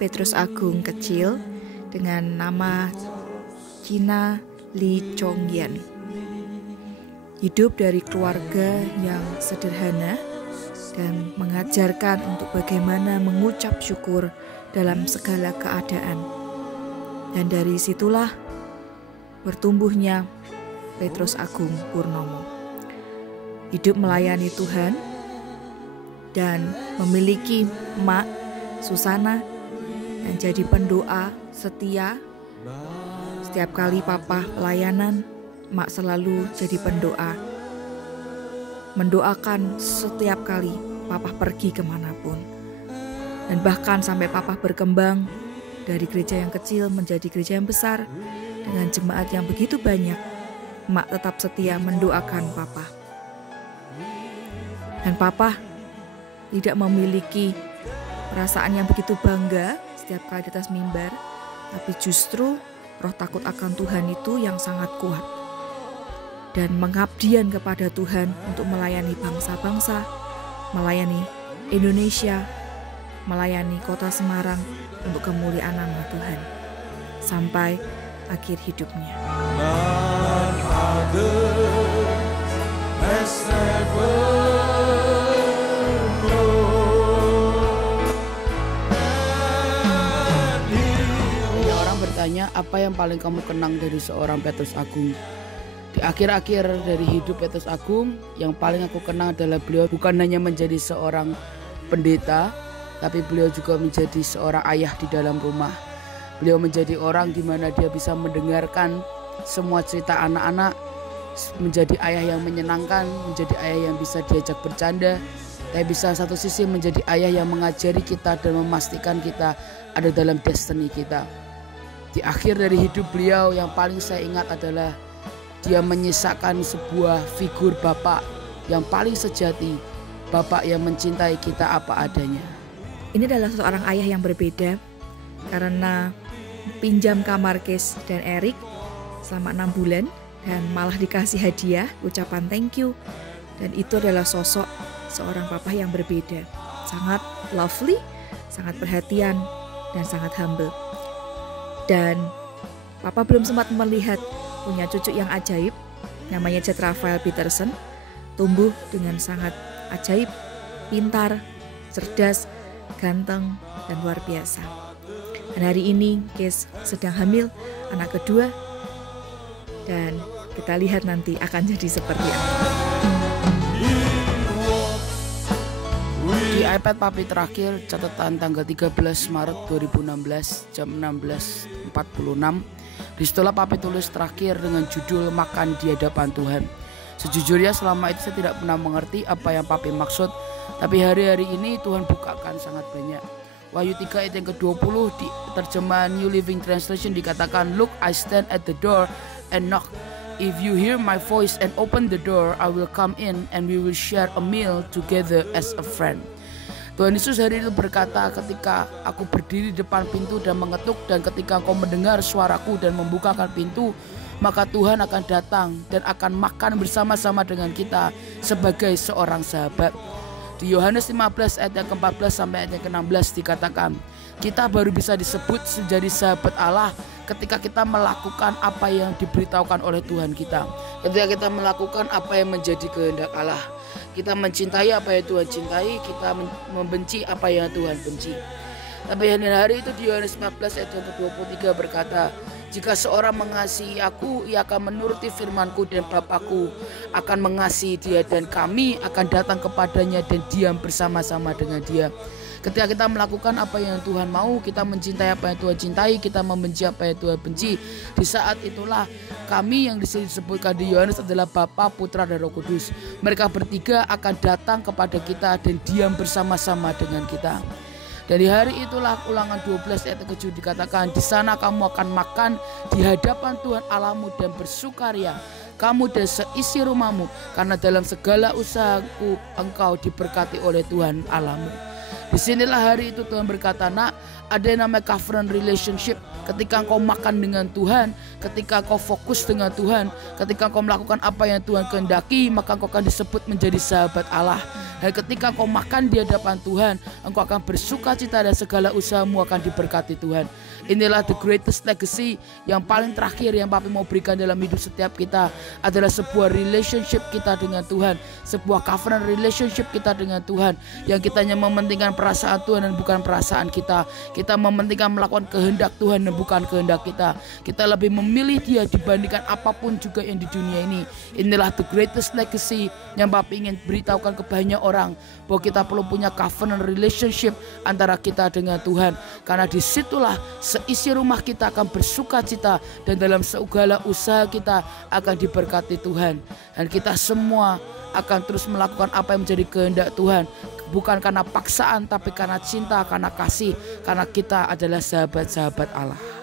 Petrus Agung kecil dengan nama China Lee Chongyan. Hidup dari keluarga yang sederhana dan mengajarkan untuk bagaimana mengucap syukur dalam segala keadaan. Dan dari situlah bertumbuhnya Petrus Agung Purnomo. Hidup melayani Tuhan dan memiliki emak Susana yang jadi pendoa setia. Setiap kali papa pelayanan, emak selalu jadi pendoa. Mendoakan setiap kali papa pergi kemanapun. Dan bahkan sampai papa berkembang dari gereja yang kecil menjadi gereja yang besar dengan jemaat yang begitu banyak, emak tetap setia mendoakan papa. Dan papa tidak memiliki perasaan yang begitu bangga setiap kali di atas mimbar, tapi justru roh takut akan Tuhan itu yang sangat kuat. Dan mengabdian kepada Tuhan untuk melayani bangsa-bangsa, melayani Indonesia, melayani kota Semarang untuk kemuliaan nama Tuhan sampai akhir hidupnya. Orang bertanya, apa yang paling kamu kenang dari seorang Petrus Agung? Di akhir-akhir dari hidup Petrus Agung, yang paling aku kenang adalah beliau bukan hanya menjadi seorang pendeta, tapi beliau juga menjadi seorang ayah di dalam rumah. Beliau menjadi orang di mana dia bisa mendengarkan semua cerita anak-anak, menjadi ayah yang menyenangkan, menjadi ayah yang bisa diajak bercanda, tapi bisa satu sisi menjadi ayah yang mengajari kita dan memastikan kita ada dalam destiny kita. Di akhir dari hidup beliau yang paling saya ingat adalah dia menyisakan sebuah figur bapak yang paling sejati, bapak yang mencintai kita apa adanya. Ini adalah seorang ayah yang berbeda karena pinjam kamar Kes dan Erik selama 6 bulan dan malah dikasih hadiah ucapan thank you. Dan itu adalah sosok seorang papa yang berbeda, sangat lovely, sangat perhatian dan sangat humble. Dan papa belum sempat melihat punya cucu yang ajaib, namanya Jet Raphael Peterson, tumbuh dengan sangat ajaib, pintar, cerdas, ganteng, dan luar biasa. Dan hari ini Kes sedang hamil anak kedua, dan kita lihat nanti akan jadi seperti apa. Di iPad Papi terakhir, catatan tanggal 13 Maret 2016 jam 16.46. Disitulah Papi tulis terakhir dengan judul Makan di Hadapan Tuhan. Sejujurnya selama itu saya tidak pernah mengerti apa yang Papi maksud, tapi hari-hari ini Tuhan bukakan sangat banyak. Wahyu 3 ayat yang ke-20 di terjemahan New Living Translation dikatakan, "Look, I stand at the door and knock. If you hear my voice and open the door, I will come in and we will share a meal together as a friend." Tuhan Yesus hari itu berkata, ketika aku berdiri di depan pintu dan mengetuk, dan ketika engkau mendengar suaraku dan membukakan pintu, maka Tuhan akan datang dan akan makan bersama-sama dengan kita sebagai seorang sahabat. Di Yohanes 15 ayat yang ke-14 sampai ayat yang ke-16 dikatakan, kita baru bisa disebut menjadi sahabat Allah ketika kita melakukan apa yang diberitahukan oleh Tuhan kita. Ketika kita melakukan apa yang menjadi kehendak Allah. Kita mencintai apa yang Tuhan cintai, kita membenci apa yang Tuhan benci. Tapi hari itu di Yohanes 14 ayat yang ke-23 berkata, jika seorang mengasihi aku, ia akan menuruti firmanku, dan Bapakku akan mengasihi dia, dan kami akan datang kepadanya dan diam bersama-sama dengan dia. Ketika kita melakukan apa yang Tuhan mau, kita mencintai apa yang Tuhan cintai, kita membenci apa yang Tuhan benci. Di saat itulah kami yang disebutkan di Yohanes adalah Bapa, Putra, dan Roh Kudus. Mereka bertiga akan datang kepada kita dan diam bersama-sama dengan kita. Dan di hari itulah Ulangan 12 ayat ke-7 dikatakan, di sana kamu akan makan di hadapan Tuhan Allahmu dan bersukaria, kamu dan seisi rumahmu, karena dalam segala usahaku engkau diberkati oleh Tuhan Allahmu. Disinilah hari itu Tuhan berkata, nak, ada yang namanya covenant relationship. Ketika engkau makan dengan Tuhan, ketika engkau fokus dengan Tuhan, ketika engkau melakukan apa yang Tuhan kehendaki, maka engkau akan disebut menjadi sahabat Allah. Dan ketika kau makan di hadapan Tuhan, engkau akan bersuka cita dan segala usahamu akan diberkati Tuhan. Inilah the greatest legacy yang paling terakhir yang Papi mau berikan dalam hidup setiap kita, adalah sebuah relationship kita dengan Tuhan, sebuah covenant relationship kita dengan Tuhan, yang kita hanya mementingkan perasaan Tuhan dan bukan perasaan kita. Kita mementingkan melakukan kehendak Tuhan dan bukan kehendak kita. Kita lebih memilih Dia dibandingkan apapun juga yang di dunia ini. Inilah the greatest legacy yang Papi ingin beritahukan ke banyak orang, bahwa kita perlu punya covenant relationship antara kita dengan Tuhan, karena disitulah seisi rumah kita akan bersuka cita dan dalam segala usaha kita akan diberkati Tuhan. Dan kita semua akan terus melakukan apa yang menjadi kehendak Tuhan, bukan karena paksaan tapi karena cinta, karena kasih, karena kita adalah sahabat-sahabat Allah.